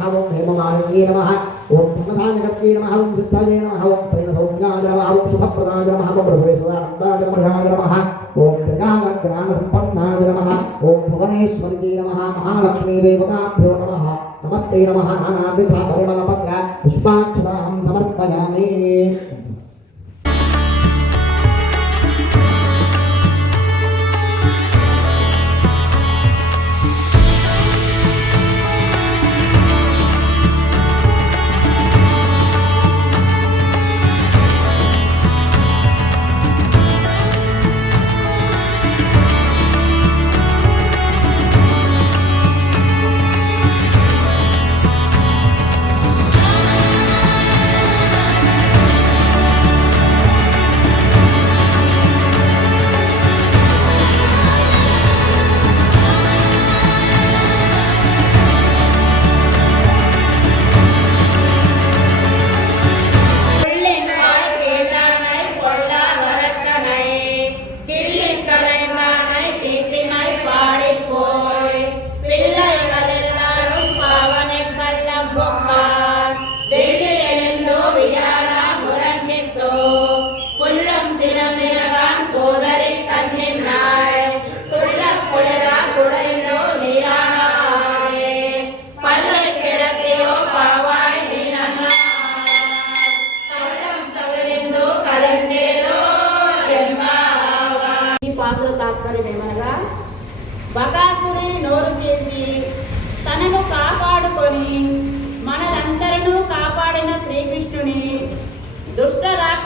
హరిణ్యే నమః ఓం హేమమాలిన్యే నమః ఓం ధర్మధానకర్తే నమః ఓం సిద్ధాయ నమః ఓం ప్రేమసౌజ్ఞాయ నమః ఓం శుభప్రదాయ నమః ఓం ప్రభువేశదానందాయ నమః ఓం త్రిగాగ్రామసంపన్నాయ నమః ఓం భువనేశ్వర్యే నమః మహాలక్ష్మీదేవతాభ్యో నమః నమస్తే నమః నానావిధ పరిమళపత్ర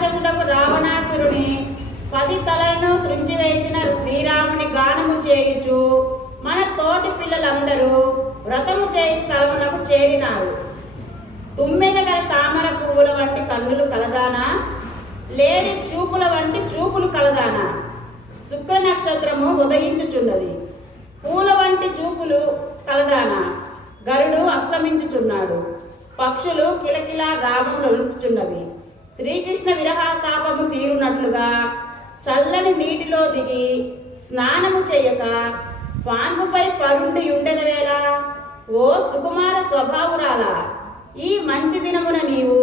రాక్షసుడకు రావణాసురుని పది తలలను త్రుంచివేసిన శ్రీరాముని గానము చేయుచు మన తోటి పిల్లలందరూ వ్రతము చేయి స్థలమునకు చేరినారు. తుమ్మెద గల తామర పువ్వుల వంటి కన్నులు కలదానా? లేడి చూపుల వంటి చూపులు కలదానా? శుక్ర నక్షత్రము ఉదయించుచున్నది. పూల వంటి చూపులు కలదానా? గరుడు అస్తమించుచున్నాడు. పక్షులు కిలకిలా రాములుచున్నవి శ్రీకృష్ణ విరహాతాపము తీరునట్లుగా చల్లని నీటిలో దిగి స్నానము చేయక పాన్పుపై పరుండి ఉండెదవేళ ఓ సుకుమార స్వభావురాలా ఈ మంచి దినమున నీవు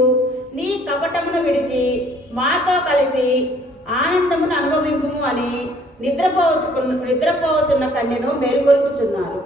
నీ కపటమును విడిచి మాతో కలిసి ఆనందమును అనుభవింపు అని నిద్రపోవచ్చుకున్న నిద్రపోవచ్చున్న కన్యను మేల్కొల్పుచున్నారు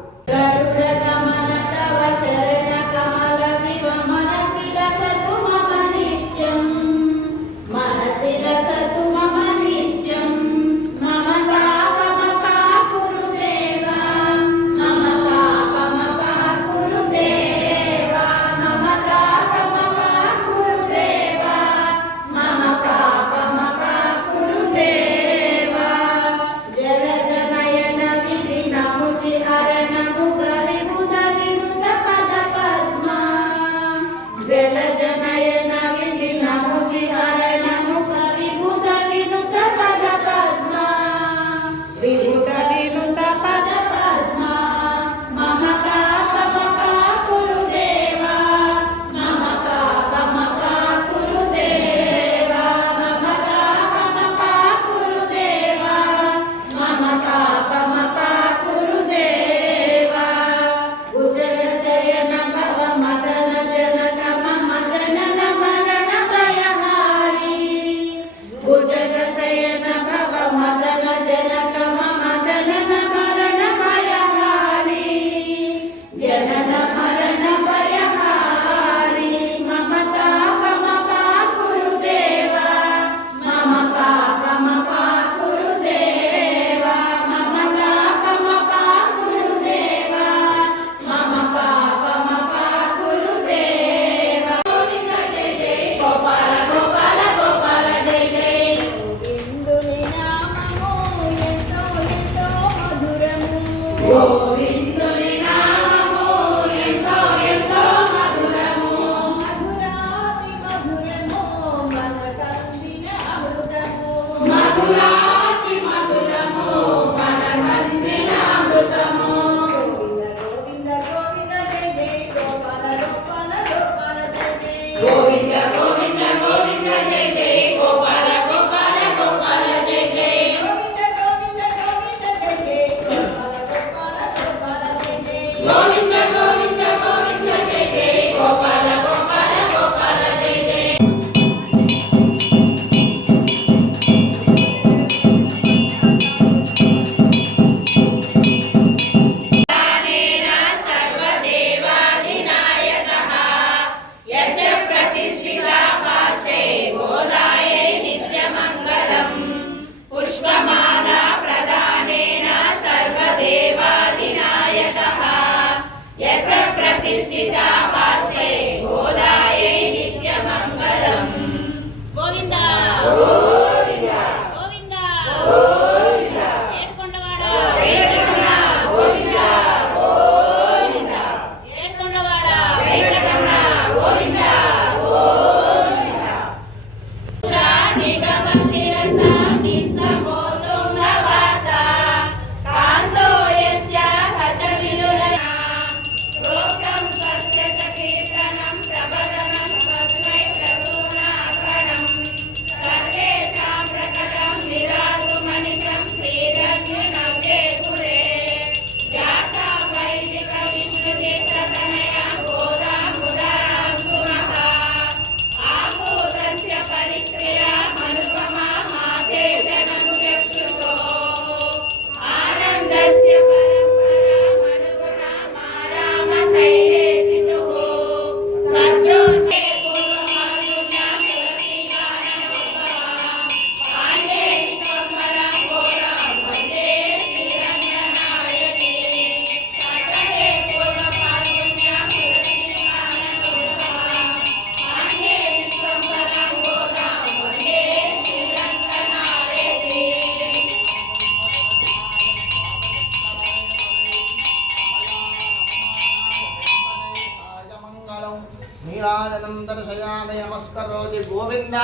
ಗೋವಿಂದ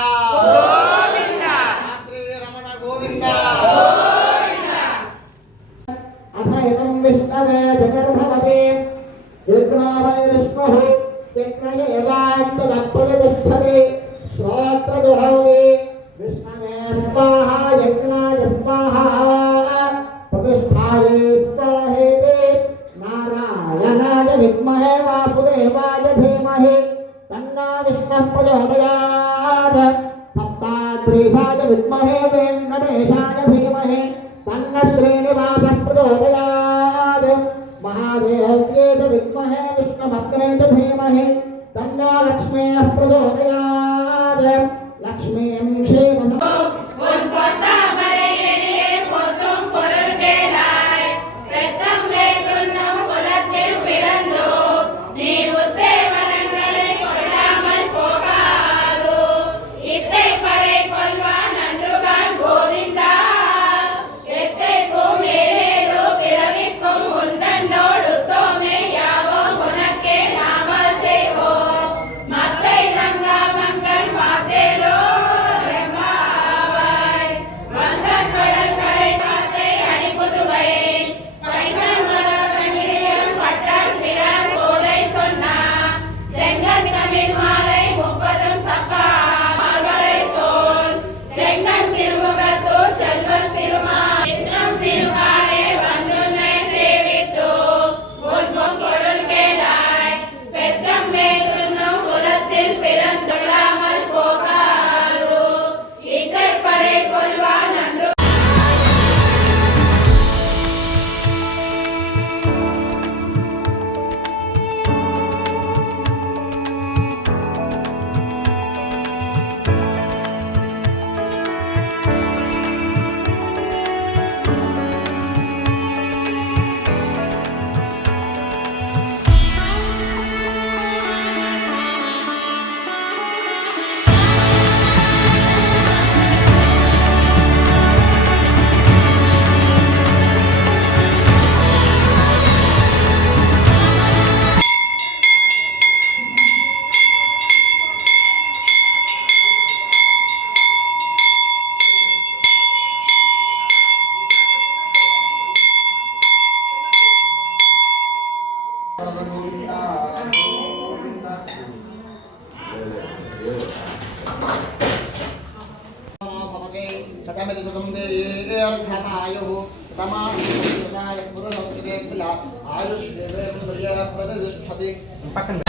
ಗೋವಿಂದ ರಮಣ ಗೋವಿಂದ ಅಸಹಿತಂ ವಿಷ್ಣವೇ ಜಗರ್ಭವತಿ ರುದ್ರಾವೈ ವಿಷ್ಣುಃ ಯಜ್ಞಯ ಯವಾಂತದಪ್ಪದೆ ತಿಷ್ಠತೆ ಶ್ರೋತ್ರ ದುಹೌಲಿ ವಿಷ್ಣವೇ ಸ್ವಾಹ ಯಜ್ಞಾಯ ಸ್ವಾಹ प्रतिष्ठाये स्वाहेते नारायणाय विद्महे वासुदेवाय धीमहि तन्ना विष्णुः प्रचोदयात् ప్రచోదయాత్ సప్తాద్రీశాయ విద్మహే వెంకటేశాయ ధీమహి తన్న శ్రీనివాస ప్రచోదయాత్ మహాదేవ్యే చ విద్మహే విష్ణుభద్రే చ ధీమహి తన్నా లక్ష్మీః ప్రచోదయాత్ లక్ష్మీం క్షేమ దేర్ఘమాయుః తమాయుష్యదాయ పురుషస్య ఆయుష్యేంద్రియ ప్రతిష్టతి పక్కన